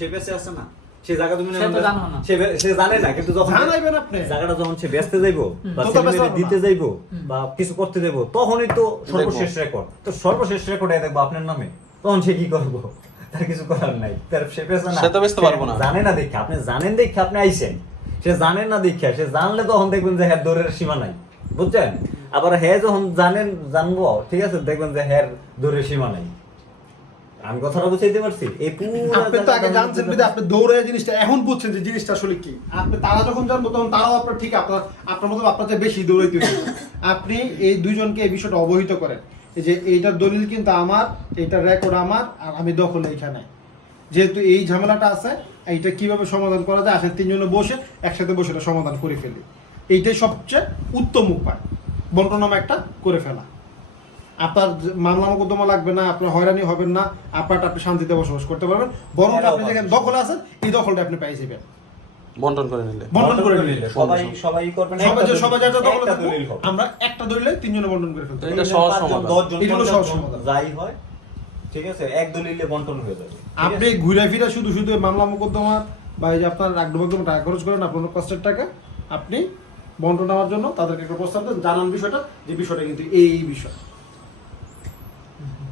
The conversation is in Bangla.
সে বেঁচে আছে না। সে জায়গা তুমি সে তো জানো না। সে বে- সে জানে না কিন্তু যখন আপনি। জায়গাটা যখন সে বেচতে যাইবো বা তো তো ছেলে বেচতে মেয়েদের পারব দিতে যাইবো বা কিছু করতে যাইবো তখনই তো সর্বশেষ রেকর্ড তো সর্বশেষ রেকর্ডে দেখব আপনার নামে। তখন সে কি করব? তার কিছু করার নাই। তার সে বেচে না। সে তো বেচতে পারব না। জানে না দেখে। আপনি জানেন দেখে আপনি আইছেন। সে জানেন না দেখে। সে জানলে তখন দেখবেন যে হ্যাঁ দৌড়ের সীমা নাই। বুঝছেন? আবার হ্যাঁ যখন জানেন জানব ঠিক আছে দেখবেন যে হ্যাঁ দৌড়ের সীমা নাই। আমি কথাটা বুঝাইতে পারছি? এই পুরো আপনি তো আগে জানছেন আপনি দৌড়ায় জিনিসটা এখন বুঝছেন যে জিনিসটা আসলে কি। আপনি তারা যখন জানব তখন তারাও আপনার ঠিক আপনার আপনার মতো আপনার চেয়ে বেশি দৌড়াইতে। আপনি এই দুইজনকে এই বিষয়টা অবহিত করেন। যে এইটার দলিল কিন্তু আমার এইটার রেকর্ড আমার আর আমি দখল এইখানে। যেহেতু এই ঝামেলাটা আছে এইটা কীভাবে সমাধান করা যায় আসলে তিনজনে বসে একসাথে বসে এটা সমাধান করে ফেলি। এইটাই সবচেয়ে উত্তম উপায়। বন্টনামা একটা করে ফেলা। আপনার মামলা মোকদ্দমা লাগবে না আপনার হয়রানি হবেন না আপনারটা আপনি শান্তিতে বসবাস করতে পারবেন। বরং আপনি যেখানে দখল আছেন এই দখলটা আপনি পাই যাবেন বন্টন করে নিলে। বন্টন করে নিলে। সবাই সবাই করবেন। সবাই যে সবাই যাতে দখল দলিল হবে। আমরা একটা দলিলে তিনজনে বন্টন করে ফেলতে এটা সহজ সমাধান। এটা হলো সহজ সমাধান। যাই হয় ঠিক আছে? এক দলিলে বন্টন হয়ে যাবে। আপনি আছে? ঘুরে ফিরে শুধু শুধু মামলা মোকদ্দমা বা এই যে আপনার রাগডুবাগডুম টাকা খরচ করেন আপনার কষ্টের টাকা আপনি বন্টন নেওয়ার জন্য তাদেরকে একটা প্রস্তাব দেন জানান বিষয়টা যে বিষয়টা কিন্তু এই এই বিষয়। Mm-hmm.